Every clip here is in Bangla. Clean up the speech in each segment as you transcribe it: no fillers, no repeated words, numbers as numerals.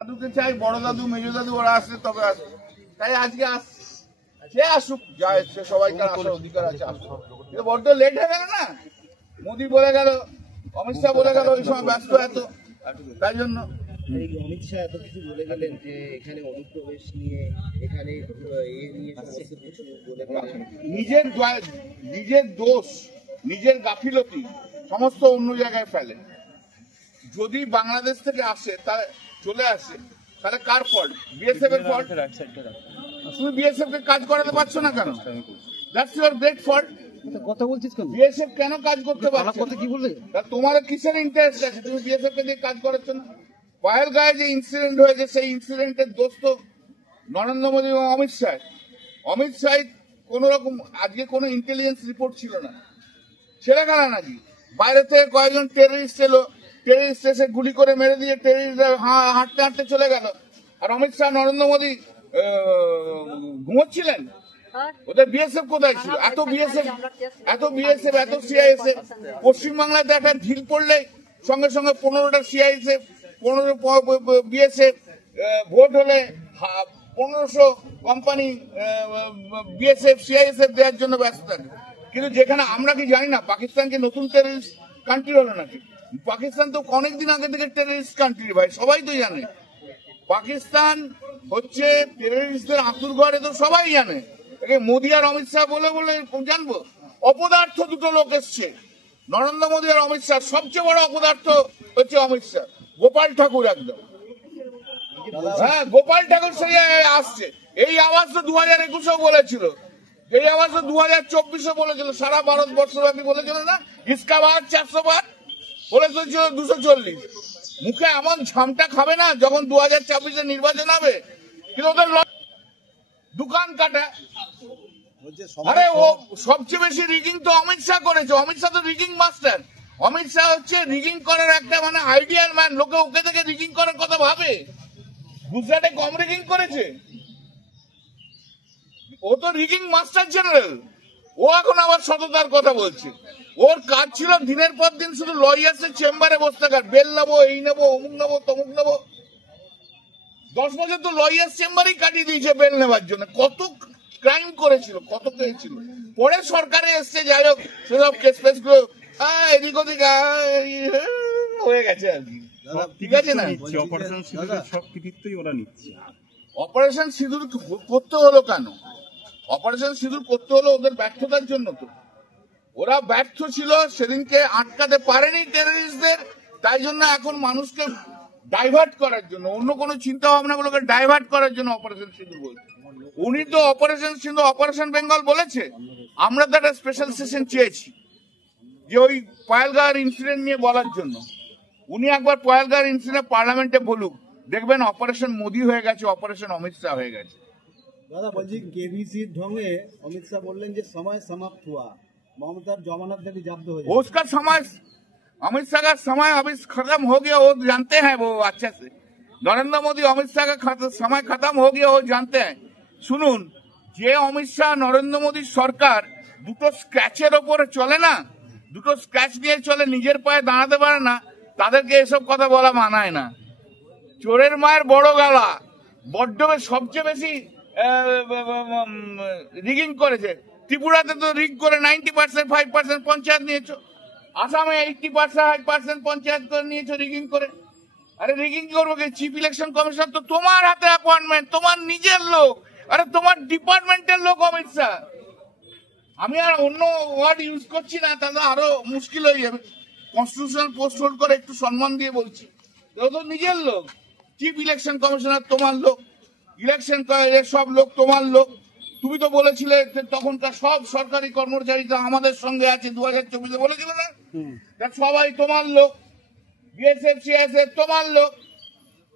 দাদুকে চাই, বড় দাদু মেজো দাদু ওরা আসলে তবে আসবে, তাই আজকে আসছে। সে আসুক, যা এসছে সবাইকার আসার অধিকার আছে, আসুক। বড্ড লেট হয়ে গেল না, মোদি বলে গেল, অমিত শাহ বলে গেল, ওই সময় ব্যস্ত এত, তাই জন্য অমিত শাহ এত কিছু বলে গেলেন যে এখানে অনুপ্রবেশ নিয়ে, এখানে সমস্ত কিছু বলে গেলেন। নিজের দোষ, নিজের গাফিলতি সমস্ত অন্য জায়গায় ফেলে। যদি বাংলাদেশ থেকে আসে, তা চলে আসে, তাহলে কার ফল্ট? বিএসএফ এর ফল্ট। তুমি বিএসএফ কে কাজ করাতে পারছো না কেন? That's your great fault. কথা বলছিস কেন? বিএসএফ কেন কাজ করতে পারছে না? কি বললে? তোমার কিসের ইন্টারেস্ট আছে? তুমি বিএসএফ কে দিয়ে কাজ করাচ্ছ না। পাহেলগাঁয়ে যে ইনসিডেন্ট হয়েছে, সেই ইনসিডেন্টের দোষ তো নরেন্দ্র মোদী এবং অমিত শাহ। অমিত শাহ কোন রকম আজকে কোনো ইন্টেলিজেন্স রিপোর্ট ছিল না, ছেলেখানা নাকি। বাইরে থেকে কয়েকজন টেররিস্ট এলো, টেররিস্ট এসে গুলি করে মেরে দিয়ে টেররিস্টরা হাঁটতে হাঁটতে চলে গেল, আর অমিত শাহ নরেন্দ্র মোদী ঘুমোচ্ছিলেন। ওদের বিএসএফ কোথায় ছিল? এত বিএসএফ এত সিআইএসএফ। পশ্চিমবাংলায় তো একটা ঢিল পড়লে সঙ্গে সঙ্গে 15টা সিআইএসএফ, 15 বিএসএফ, ভোট হলে 1500 কোম্পানি বিএসএফ সিআইএসএফ দেওয়ার জন্য ব্যস্ত থাকে। কিন্তু যেখানে আমরা কি জানি না পাকিস্তানকে নতুন টেররিস্ট কান্ট্রি হলো নাকি? পাকিস্তান তো অনেকদিন আগে থেকে টেররিস্ট কান্ট্রি, ভাই, সবাই তো জানে। পাকিস্তান হচ্ছে টেররিস্টদের আঁতুর ঘর, তো সবাই জানে। মোদী আর অমিত শাহ বলে বলে জানবো? অপদার্থ দুটো লোক এসছে, নরেন্দ্র মোদী আর অমিত শাহ। সবচেয়ে বড় অপদার্থ হচ্ছে অমিত শাহ, গোপাল ঠাকুর একদম। হ্যাঁ, গোপাল ঠাকুর সেই আসছে। এই আওয়াজ তো 2021-এও বলেছিল, এই আওয়াজ তো 2024-এ বলেছিল, সারা ভারতবর্ষব্যাপী বলেছিল না, ইসকা বাদ 400 বার বলেছিল 240। মুখে এমন ঝামটা খাবে না যখন 2024-এ নির্বাচন হবে, কিন্তু ওদের দোকান কাটা। আরে ও সবচেয়ে বেশি রিগিং তো অমিত শাহ করেছে। অমিত শাহ তো রিগিং মাস্টার। অমিত শাহ হচ্ছে রিগিং করার একটা মানে আইডিয়াল ম্যান। লোকে ওকে থেকে রিগিং করার কথা ভাবে। গুজরাটে কম রিগিং করেছে, ও তো রিগিং মাস্টার জেনারেল। ও এখন আবার সততার কথা বলছে। ওর কাজ ছিল দিনের পর দিন শুধু লয়ার্সের চেম্বারে বসে থাকার, বেল নেবো, এই নেবো, অমুক নেবো, তমুক নেবো। 10 বছর তো লয়ার্স চেম্বারেই কাটিয়ে দিয়েছে বেল নেবার জন্য। কত ক্রাইম করেছিল, কত পেয়েছিল। পরে সরকারে এসছে, যাই হোক, সেসব কেস ফেস গুলো এদিক ওদিক হয়ে গেছে আর কি। ঠিক আছে না? অপারেশন সিঁদুরের সব কৃতিত্বই ওরা নিচ্ছে। অপারেশন সিঁদুর করতে হলো কেন? অপারেশন সিঁদুর করতে হলো ওদের ব্যর্থতার জন্য। তো ওরা ব্যর্থ ছিল, সেদিনকে আটকাতে পারেনি টেররিস্টদের, তাই জন্য এখন মানুষকে ডাইভার্ট করার জন্য, অন্য কোনো চিন্তা ভাবনা গুলোকে ডাইভার্ট করার জন্য অপারেশন সিঁদুর বলছে। উনি তো অপারেশন সিঁদুর, অপারেশন বেঙ্গল বলেছে। আমরা তো একটা স্পেশাল সেশন চেয়েছি যে ওই পাহেলগাঁওয়ের ইনসিডেন্ট নিয়ে বলার জন্য। উনি একবার পাহেলগাঁওয়ের ইনসিডেন্ট পার্লামেন্টে বলুক, দেখবেন অপারেশন মোদি হয়ে গেছে, অপারেশন অমিত শাহ হয়ে গেছে। দাদা বলছি, केबीसी ढोंगे अमित शाह बोलें যে समय समाप्त हुआ, ममतार जमानत भी जब्त हो जाए। उसका समय, अमित शाह का समय अभी खत्म हो गया, वो जानते हैं वो अच्छे से। नरेंद्र मोदी अमित शाह का समय खत्म हो गया, वो जानते हैं। শুনুন, যে অমিত শাহ নরেন্দ্র মোদী সরকার দুটো স্ক্র্যাচের ওপরে চলে না, দুটো স্ক্র্যাচ নিয়ে চলে, নিজের পায়ে দাঁড়াতে পারে না, তাদেরকে এসব কথা বলা মানায় না। চোরের মায়ের বড় গালা। বড্ড সবচেয়ে বেশি রিগিং করেছে। ত্রিপুরাতে তো রিগ করে 90%, 5% পঞ্চায়েত নিয়েছো। আসামে 80%, 5% পঞ্চায়েত করে নিয়েছো রিগিং করে। আরে রিগিং করবো কি? চিফ ইলেকশন কমিশনার তো তোমার হাতে অ্যাপয়েন্টমেন্ট, তোমার নিজের লোক। আরে তোমার ডিপার্টমেন্টের লোক অমিত শাহ। আমি আর অন্য ওয়ার্ড ইউজ করছি না, তাহলে আরো মুশকিল হয়ে যাবে। কনস্টিটিউশনাল পোস্ট হোল্ড করে একটু সম্মান দিয়ে বলছি, ও তো নিজের লোক। চিফ ইলেকশন কমিশনার তোমার লোক, ইলেকশন সব লোক তোমার লোক। তুমি তো বলেছিলে তখনকার সব সরকারি কর্মচারীরা আমাদের সঙ্গে আছে, 2024-এ বলেছিল না? সবাই তোমার লোক, বিএসএফ সিএসএফ তোমার লোক।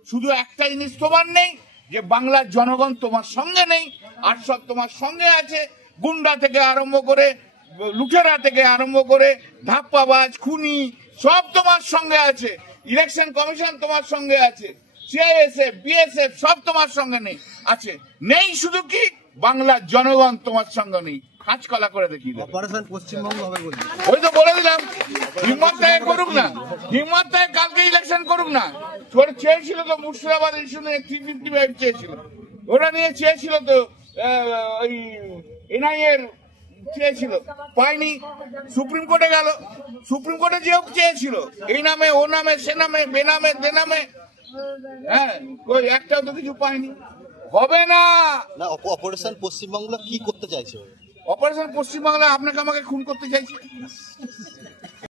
শুধু একটা জিনিস তোমার নেই, যে বাংলার জনগণ তোমার সঙ্গে নেই, আর সব তোমার সঙ্গে আছে। গুন্ডা থেকে আরম্ভ করে, লুটেরা থেকে আরম্ভ করে, ধাপ্পাবাজ, খুনি, সব তোমার সঙ্গে আছে। ইলেকশন কমিশন তোমার সঙ্গে আছে, সিআইএসএফ, বিএসএফ সব তোমার সঙ্গে নেই আছে। নেই শুধু কি, বাংলার জনগণ তোমার সঙ্গে নেই। কাঁচকলা করে দেখিয়ে দেবে। অপারেশন পশ্চিমবঙ্গ হবে বলছি। ওই তো বলে দিলাম, হিম্মত থেকে করুক না, হিম্মত থেকে কালকে ইলেকশন করুক না। চেয়েছিল তো মুর্শিদাবাদ ইস্যু নিয়ে 355 চেয়েছিল, ওটা নিয়ে চেয়েছিল তো ওই এনআইএর চেয়েছিল, পায়নি, সুপ্রিম কোর্টে গেল। সুপ্রিম কোর্টে যেও চেয়েছিল এই নামে ও নামে সে নামে বেনামে দেনামে, হ্যাঁ ওই একটাও তো কিছু পায়নি। হবে না। না, অপারেশন পশ্চিমবাংলা কি করতে চাইছে? অপারেশন পশ্চিমবাংলা আপনাকে আমাকে খুন করতে চাইছে।